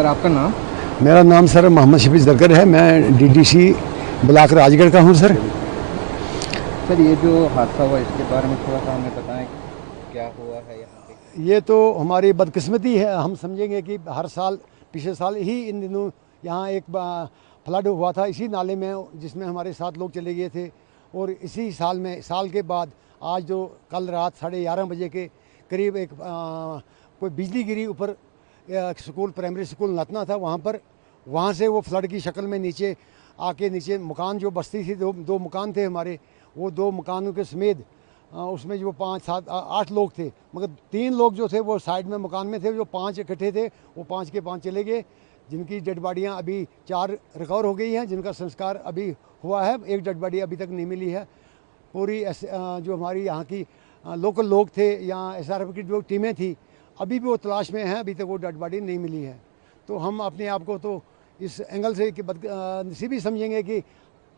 Sir आपका नाम? मेरा नाम सर मोहम्मद शफी जरगर है। मैं डीडीसी ब्लॉक राजगढ़ का हूँ सर। सर ये जो हादसा हुआ इसके बारे में थोड़ा सा हमें बताएं, क्या हुआ है यहाँ पे? ये तो हमारी बदकिस्मती है। हम समझेंगे कि हर साल पिछले साल ही इन दिनों यहाँ एक फ्लड हुआ था इसी नाले में, जिसमें हमारे 7 लोग चले गए थे। और इसी साल के बाद आज जो कल रात 11:30 बजे के करीब एक कोई बिजली गिरी ऊपर। स्कूल प्राइमरी स्कूल नतना था वहाँ पर। वहाँ से वो फ्लड की शक्ल में नीचे आके नीचे मकान जो बस्ती थी, दो मकान थे हमारे। वो 2 मकानों के समेत उसमें जो 5 7 8 लोग थे, मगर 3 लोग जो थे वो साइड में मकान में थे। जो 5 इकट्ठे थे वो 5 के 5 चले गए, जिनकी डेड बॉडियाँ अभी 4 रिकवर हो गई हैं, जिनका संस्कार अभी हुआ है। एक डेड बॉडी अभी तक नहीं मिली है। पूरी जो हमारी यहाँ की लोकल लोग थे या SRF की जो टीमें थी अभी भी वो तलाश में हैं, अभी तक वो डेड बॉडी नहीं मिली है। तो हम अपने आप को तो इस एंगल से कि नसीबी समझेंगे कि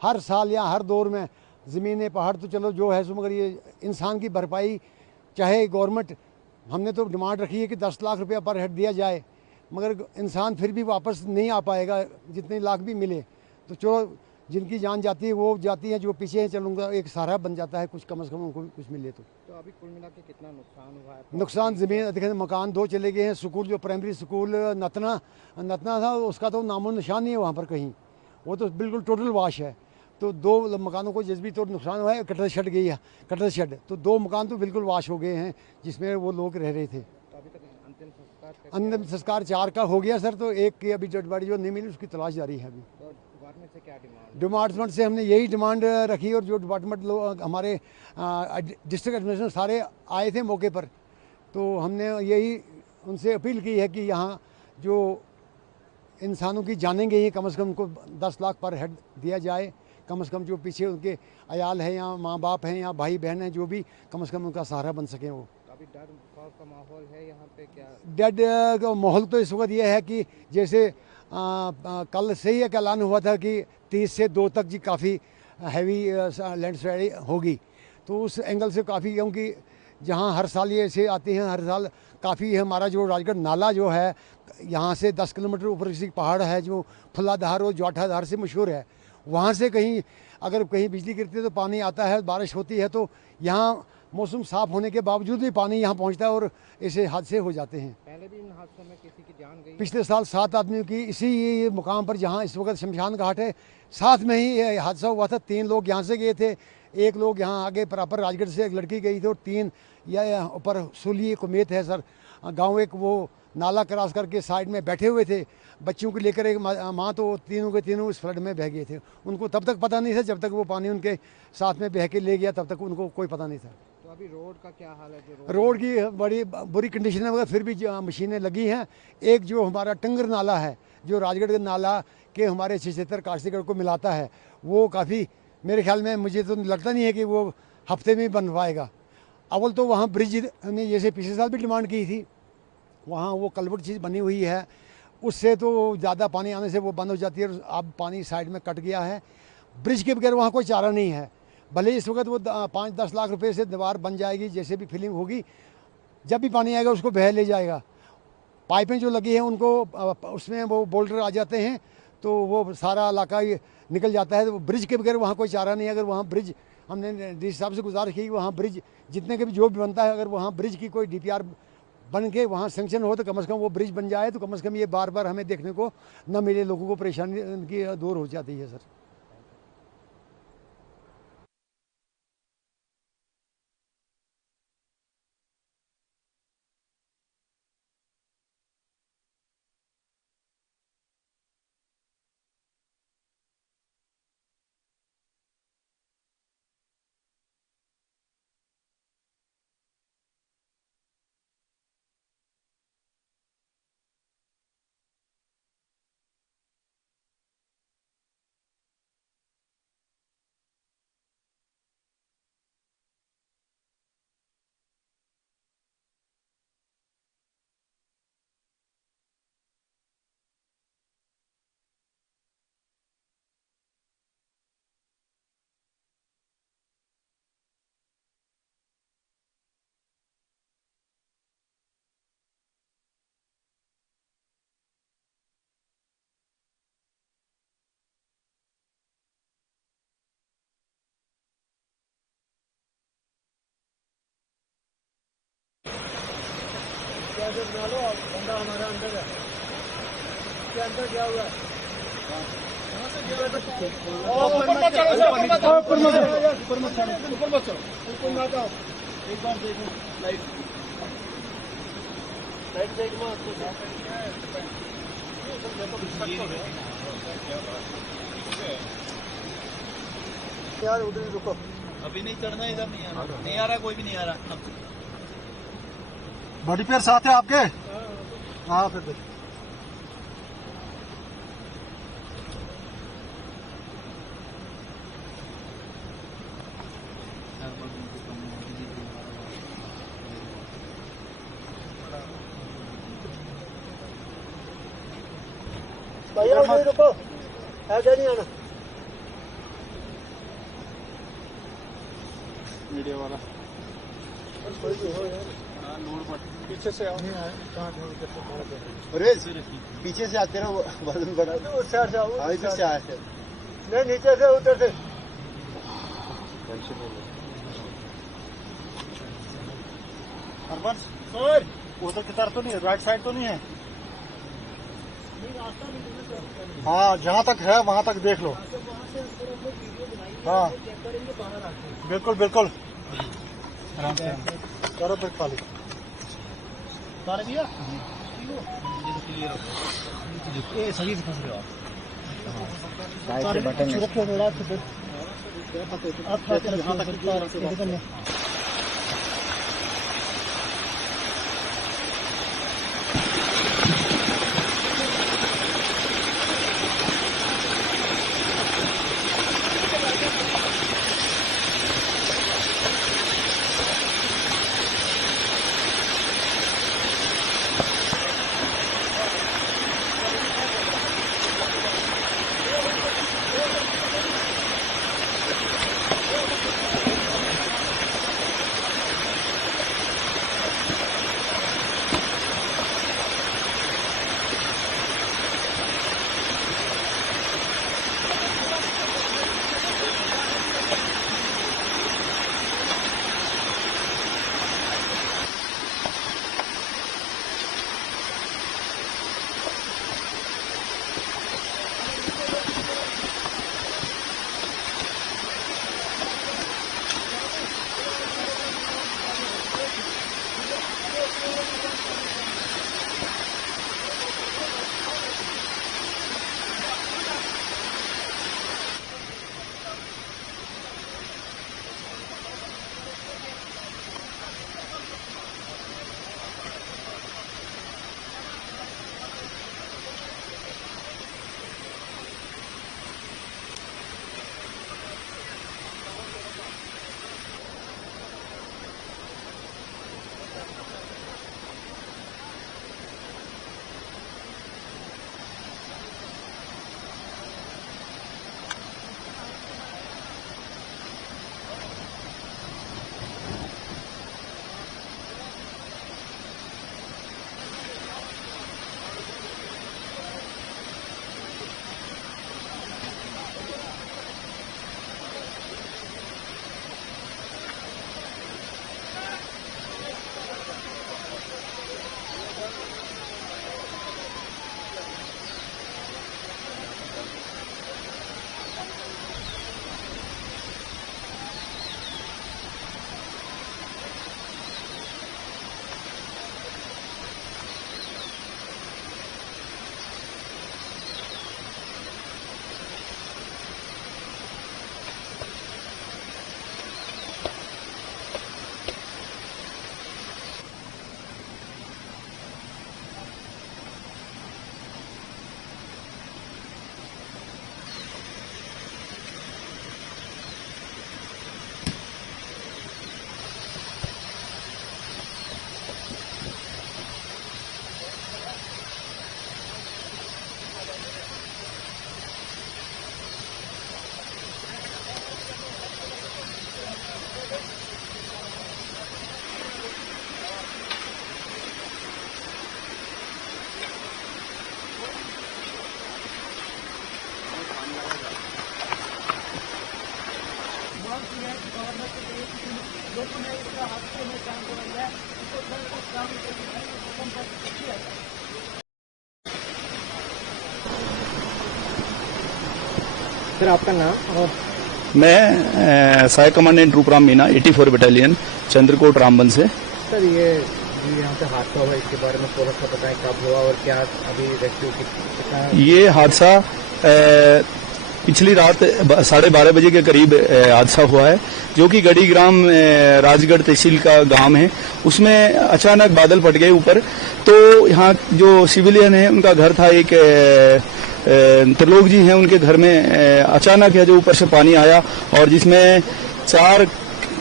हर साल या हर दौर में ज़मीनें पहाड़ तो चलो जो है सो, मगर ये इंसान की भरपाई चाहे गवर्नमेंट, हमने तो डिमांड रखी है कि 10 लाख रुपया पर हेड दिया जाए, मगर इंसान फिर भी वापस नहीं आ पाएगा जितने लाख भी मिले। तो चलो जिनकी जान जाती है वो जाती है, जो पीछे है चलूँगा एक सहारा बन जाता है, कुछ कम से कम उनको भी कुछ मिले तो। तो अभी कुल मिला के कितना नुकसान हुआ है? नुकसान प्रॉपर्टी ज़मीन देखें, मकान 2 चले गए हैं। स्कूल जो प्राइमरी स्कूल नतना नतना था उसका तो नामो निशान नहीं है वहाँ पर कहीं, वो तो बिल्कुल टोटल वाश है। तो 2 मकानों को जिस भी तो नुकसान हुआ है, कटर शेड गई है, कटर शेड तो 2 मकान तो बिल्कुल वाश हो गए हैं जिसमें वो लोग रह रहे थे। तो अभी तक अंतिम संस्कार का क्या अंतिम हुआ? संस्कार 4 का हो गया सर, तो एक की अभी डेड बॉडी जो नहीं मिली उसकी तलाश जारी है अभी। तो गवर्नमेंट से क्या डिमांड है? डिपार्टमेंट से हमने यही डिमांड रखी, और जो डिपार्टमेंट लोग हमारे डिस्ट्रिक्ट एडमिनिस्ट्रेशन सारे आए थे मौके पर, तो हमने यही उनसे अपील की है कि यहाँ जो इंसानों की जानें गई हैं कम से कम उनको 10 लाख पर हेड दिया जाए। कम से कम जो पीछे उनके अयाल हैं या माँ बाप हैं या भाई बहन हैं, जो भी कम से कम उनका सहारा बन सकें वो। तो अभी डर खौफ का माहौल है यहाँ पे क्या? डेड का माहौल तो इस वक्त ये है कि जैसे कल से ही एक ऐलान हुआ था कि 30 से 2 तक जी काफ़ी हैवी लैंडस्लाइड होगी। तो उस एंगल से काफ़ी, क्योंकि जहाँ हर साल ये ऐसे आते हैं, हर साल काफ़ी है। हमारा जो राजगढ़ नाला जो है यहाँ से 10 किलोमीटर ऊपर किसी पहाड़ है जो फुल्लाधार और ज्वाठाधार से मशहूर है, वहाँ से कहीं अगर कहीं बिजली गिरती है तो पानी आता है, बारिश होती है तो यहाँ मौसम साफ़ होने के बावजूद भी पानी यहाँ पहुँचता है और ऐसे हादसे हो जाते हैं। पहले भी इन हादसों में किसी की जान गई है? पिछले साल 7 आदमियों की इसी मुकाम पर जहाँ इस वक्त शमशान घाट है, साथ में ही ये हादसा हुआ था। 3 लोग यहाँ से गए थे, 1 लोग यहाँ आगे प्रॉपर राजगढ़ से एक लड़की गई थी, और 3 या ऊपर सूली कुमेत है सर गांव, एक वो नाला क्रॉस करके साइड में बैठे हुए थे बच्चों को लेकर। एक माँ तो तीनों के तीनों उस फ्लड में बह गए थे। उनको तब तक पता नहीं था, जब तक वो पानी उनके साथ में बह के ले गया तब तक उनको कोई पता नहीं था। तो अभी रोड का क्या हाल है? जो रोड की बड़ी बुरी कंडीशन है, मगर फिर भी मशीनें लगी हैं। एक जो हमारा टंगर नाला है, जो राजगढ़ के नाला के हमारे छिछत्तर काशीगढ़ को मिलाता है, वो काफ़ी, मेरे ख्याल में मुझे तो लगता नहीं है कि वो हफ्ते में बन पाएगा। अव्वल तो वहाँ ब्रिज हमने जैसे पिछले साल भी डिमांड की थी, वहाँ वो कलवट चीज़ बनी हुई है, उससे तो ज़्यादा पानी आने से वो बंद हो जाती है। अब पानी साइड में कट गया है, ब्रिज के बगैर वहाँ कोई चारा नहीं है। भले इस वक्त वो 5-10 लाख रुपए से दीवार बन जाएगी, जैसे भी फिलिंग होगी, जब भी पानी आएगा उसको बह ले जाएगा। पाइपें जो लगी हैं उनको उसमें वो बोल्डर आ जाते हैं, तो वो सारा इलाका ही निकल जाता है। तो ब्रिज के बगैर वहाँ कोई चारा नहीं है। अगर वहाँ ब्रिज, हमने डी साहब से गुजारिश की कि वहाँ ब्रिज जितने के भी जो भी बनता है, अगर वहाँ ब्रिज की कोई DPR बन के वहाँ सेंक्शन हो तो कम से कम वो ब्रिज बन जाए, तो कम से कम ये बार बार हमें देखने को न मिले, लोगों को परेशानी उनकी दूर हो जाती है सर। बना लो, बंदा हमारा अंदर है, इसके अंदर गया हुआ है। एक बार देखो लाइट देखना यार, उधर रुको, अभी नहीं चढ़ना, इधर नहीं आ रहा, नहीं आ रहा, कोई भी नहीं आ रहा। बॉडी पेयर साथ है आपके? हाँ फिर देखो। भैया उधर रुको, ऐसे नहीं आना। वीडियो वाला पीछे से आओ। अरे पीछे से आते ना, वजन बढ़ा। उस साइड से आओ, इधर से आए थे। नहीं नीचे से, उधर से। हरबंस सर, उधर की तरफ तो नहीं है, राइट साइड तो नहीं है? हाँ, जहाँ तक है वहाँ तक देख लो। हाँ बिल्कुल बिल्कुल, आराम से करो फिर खाली। सारे भैया ये सभी फंस रहे हो आप। साइड से बटन है। यहाँ तक सर आपका नाम और मैं सहायक कमांडेंट रूपराम मीना 84 बटालियन चंद्रकोट रामबन से। सर ये यहाँ पे हादसा हुआ इसके बारे में थोड़ा सा बताएं, कब हुआ और क्या अभी रेस्क्यू कितना? ये हादसा पिछली रात 12:30 बजे के करीब हादसा हुआ है, जो कि गढ़ी ग्राम राजगढ़ तहसील का गांव है। उसमें अचानक बादल फट गए ऊपर, तो यहाँ जो सिविलियन है उनका घर था, एक त्रिलोक जी हैं, उनके घर में अचानक है जो ऊपर से पानी आया और जिसमें 4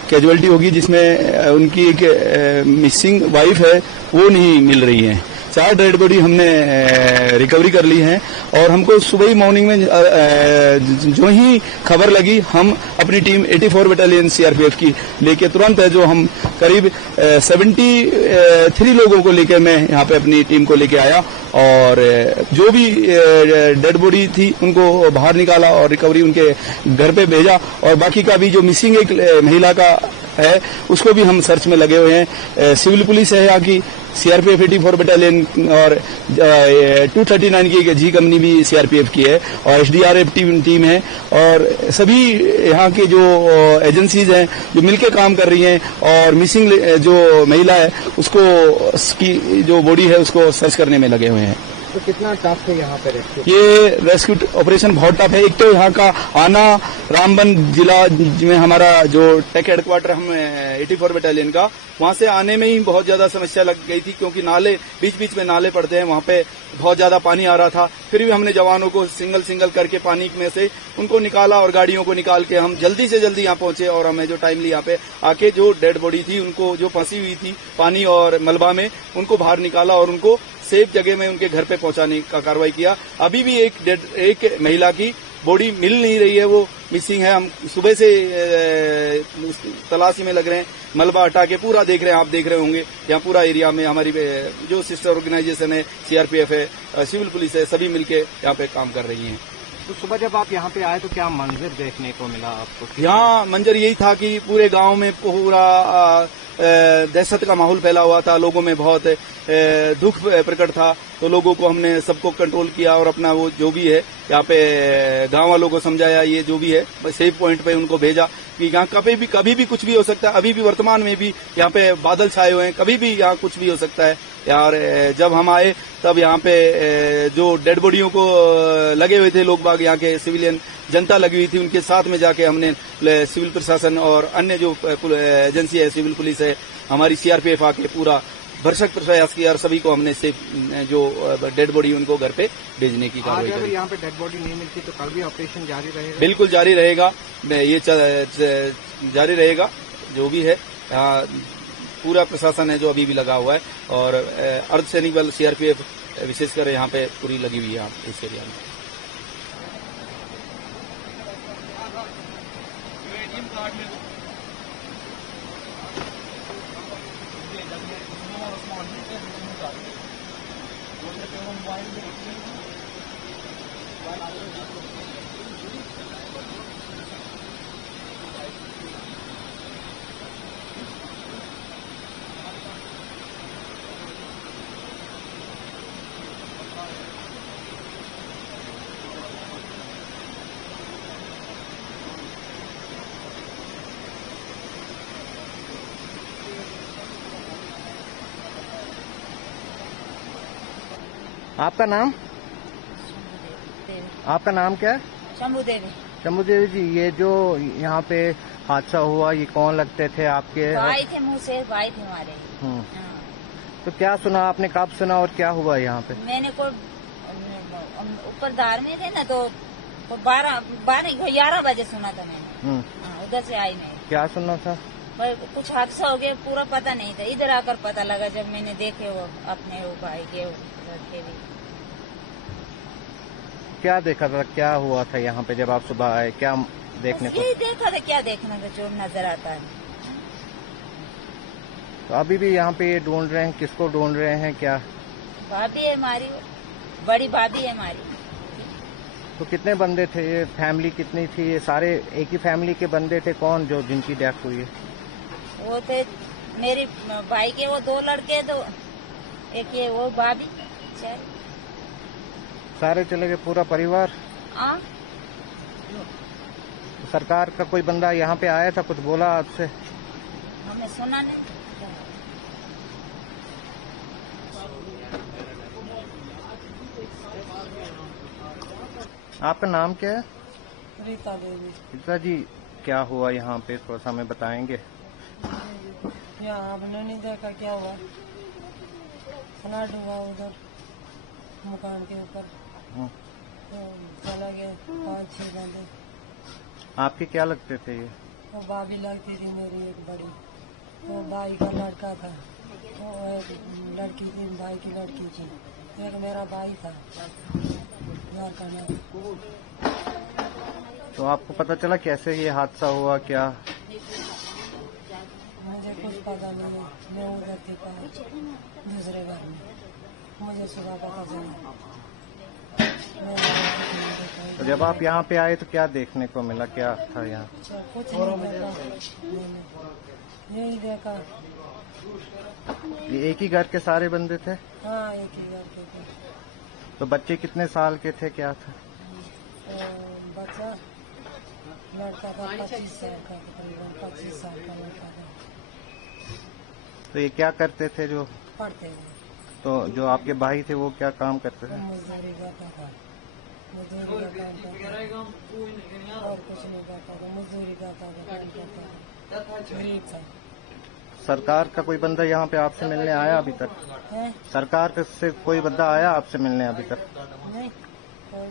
कैजुअलिटी होगी, जिसमें उनकी एक मिसिंग वाइफ है वो नहीं मिल रही है। 4 डेड बॉडी हमने रिकवरी कर ली है और हमको सुबह ही मॉर्निंग में जो ही खबर लगी, हम अपनी टीम 84 बटालियन सीआरपीएफ की लेके तुरंत है जो हम करीब 73 लोगों को लेके मैं यहाँ पे अपनी टीम को लेके आया और जो भी डेड बॉडी थी उनको बाहर निकाला और रिकवरी उनके घर पे भेजा और बाकी का भी जो मिसिंग एक महिला का है उसको भी हम सर्च में लगे हुए हैं। सिविल पुलिस है यहाँ की, सीआरपीएफ 84 बटालियन और 239 की जी कंपनी भी सीआरपीएफ की है और एसडीआरएफ टीम है और सभी यहाँ के जो एजेंसीज हैं जो मिलके काम कर रही हैं और मिसिंग जो महिला है उसको उसकी जो बॉडी है उसको सर्च करने में लगे हुए हैं। तो कितना टफ है यहाँ पे रेस्क्यू? ये रेस्क्यू ऑपरेशन बहुत टफ है। एक तो यहाँ का आना, रामबन जिला में हमारा जो टेक हेडक्वार्टर हम 84 बटालियन का, वहां से आने में ही बहुत ज्यादा समस्या लग गई थी क्योंकि नाले बीच बीच में नाले पड़ते हैं, वहां पे बहुत ज्यादा पानी आ रहा था। फिर भी हमने जवानों को सिंगल करके पानी में से उनको निकाला और गाड़ियों को निकाल के हम जल्दी से जल्दी यहाँ पहुंचे और हमें जो टाइमली यहाँ पे आके जो डेड बॉडी थी उनको जो फंसी हुई थी पानी और मलबा में उनको बाहर निकाला और उनको सेफ जगह में उनके घर पे पहुंचाने का कार्रवाई किया। अभी भी एक महिला की बॉडी मिल नहीं रही है, वो मिसिंग है। हम सुबह से तलाशी में लग रहे हैं, मलबा हटा के पूरा देख रहे हैं, आप देख रहे होंगे यहाँ पूरा एरिया में हमारी जो सिस्टर ऑर्गेनाइजेशन है, सीआरपीएफ है, सिविल पुलिस है, सभी मिलके यहाँ पे काम कर रही हैं। तो सुबह जब आप यहाँ पे आए तो क्या मंजर देखने को मिला आपको? यहाँ मंजर यही था कि पूरे गांव में पूरा दहशत का माहौल फैला हुआ था, लोगों में बहुत दुख प्रकट था। तो लोगों को हमने सबको कंट्रोल किया और अपना वो जो भी है यहाँ पे गांव वालों को समझाया, ये जो भी है सेफ पॉइंट पे उनको भेजा कि यहाँ कभी भी कुछ भी हो सकता है। अभी भी वर्तमान में भी यहाँ पे बादल छाए हुए हैं, कभी भी यहाँ कुछ भी हो सकता है। यार जब हम आए तब यहाँ पे जो डेड बॉडियों को लगे हुए थे लोग बाग, यहाँ के सिविलियन जनता लगी हुई थी, उनके साथ में जाके हमने सिविल प्रशासन और अन्य जो एजेंसी है, सिविल पुलिस है, हमारी सीआरपीएफ आके पूरा भरसक प्रयास किया और सभी को हमने जो डेड बॉडी उनको घर पे भेजने की कार्रवाई करी। यहाँ पे डेड बॉडी नहीं मिलती तो कल भी ऑपरेशन जारी रहेगा? बिल्कुल जारी रहेगा, ये जारी रहेगा जो भी है। पूरा प्रशासन है जो अभी भी लगा हुआ है और अर्धसैनिक बल सीआरपीएफ विशेषकर यहाँ पे पूरी लगी हुई है इस एरिया में। आपका नाम? आपका नाम क्या है? शंभू देवी। शंभू देवी जी, ये जो यहाँ पे हादसा हुआ ये कौन लगते थे आपके? भाई थे, मुँह से भाई थे हमारे। हाँ। तो क्या सुना आपने, कब सुना और क्या हुआ यहाँ पे? मैंने को ऊपर दार में थे ना, तो 11 बजे सुना था मैंने। हाँ, उधर से आई मैं। क्या सुना था? कुछ हादसा हो गया, पूरा पता नहीं था। इधर आकर पता लगा जब मैंने देखे वो अपने वो भाई के लड़के भी। क्या देखा था, क्या हुआ था यहाँ पे जब आप सुबह आए, क्या देखने को? यही देखा था, क्या देखना था, जो नजर आता है। तो अभी भी यहाँ पे ये ढूंढ रहे हैं, किसको ढूंढ रहे हैं? क्या भाभी है हमारी, बड़ी भाभी है हमारी। तो कितने बंदे थे ये, फैमिली कितनी थी? ये सारे एक ही फैमिली के बंदे थे? कौन जो जिनकी डेथ हुई है? वो थे मेरे भाई के वो 2 लड़के, तो एक ये वो भाभी, सारे चले गए, पूरा परिवार? हाँ, सरकार का कोई बंदा यहाँ पे आया था, कुछ बोला आपसे? हमें सुना नहीं। आपका नाम क्या है? रीता देवी। रीता जी, क्या हुआ यहाँ पे, थोड़ा सा हमें बताएंगे? यहाँ आपने नहीं देखा क्या हुआ? फ्लड हुआ उधर मकान के ऊपर, तो चला गया 5-6 बंदे। आपके क्या लगते थे ये? वो भाभी लगती थी मेरी एक बड़ी, वो भाई का लड़का था, वो एक लड़की थी, भाई की लड़की थी, एक मेरा भाई था लड़का ना। तो आपको पता चला कैसे ये हादसा हुआ क्या? मुझे कुछ पता नहीं है, मैं उधर थी दूसरे घर में, मुझे सुबह पता चला। तो जब आप यहाँ पे आए तो क्या देखने को मिला, क्या था यहाँ? कुछ नहीं देखा, यही देखा। ये एक ही घर के सारे बंदे थे? हाँ, एक ही घर के थे। तो बच्चे कितने साल के थे, क्या था? तो बच्चा लड़का था 25 साल का, तकरीबन 25 साल का लड़का था। तो ये क्या करते थे जो? पढ़ते थे। तो जो आपके भाई थे वो क्या काम करते वो थे? मजदूरी करता था, मजदूरी का काम करता था और कुछ नहीं करता था, मजदूरी करता था, काम करता था, गरीब था। सरकार का कोई बंदा यहाँ पे आपसे मिलने आया अभी तक? है? सरकार से कोई बंदा आया आपसे मिलने अभी तक? नहीं, कोई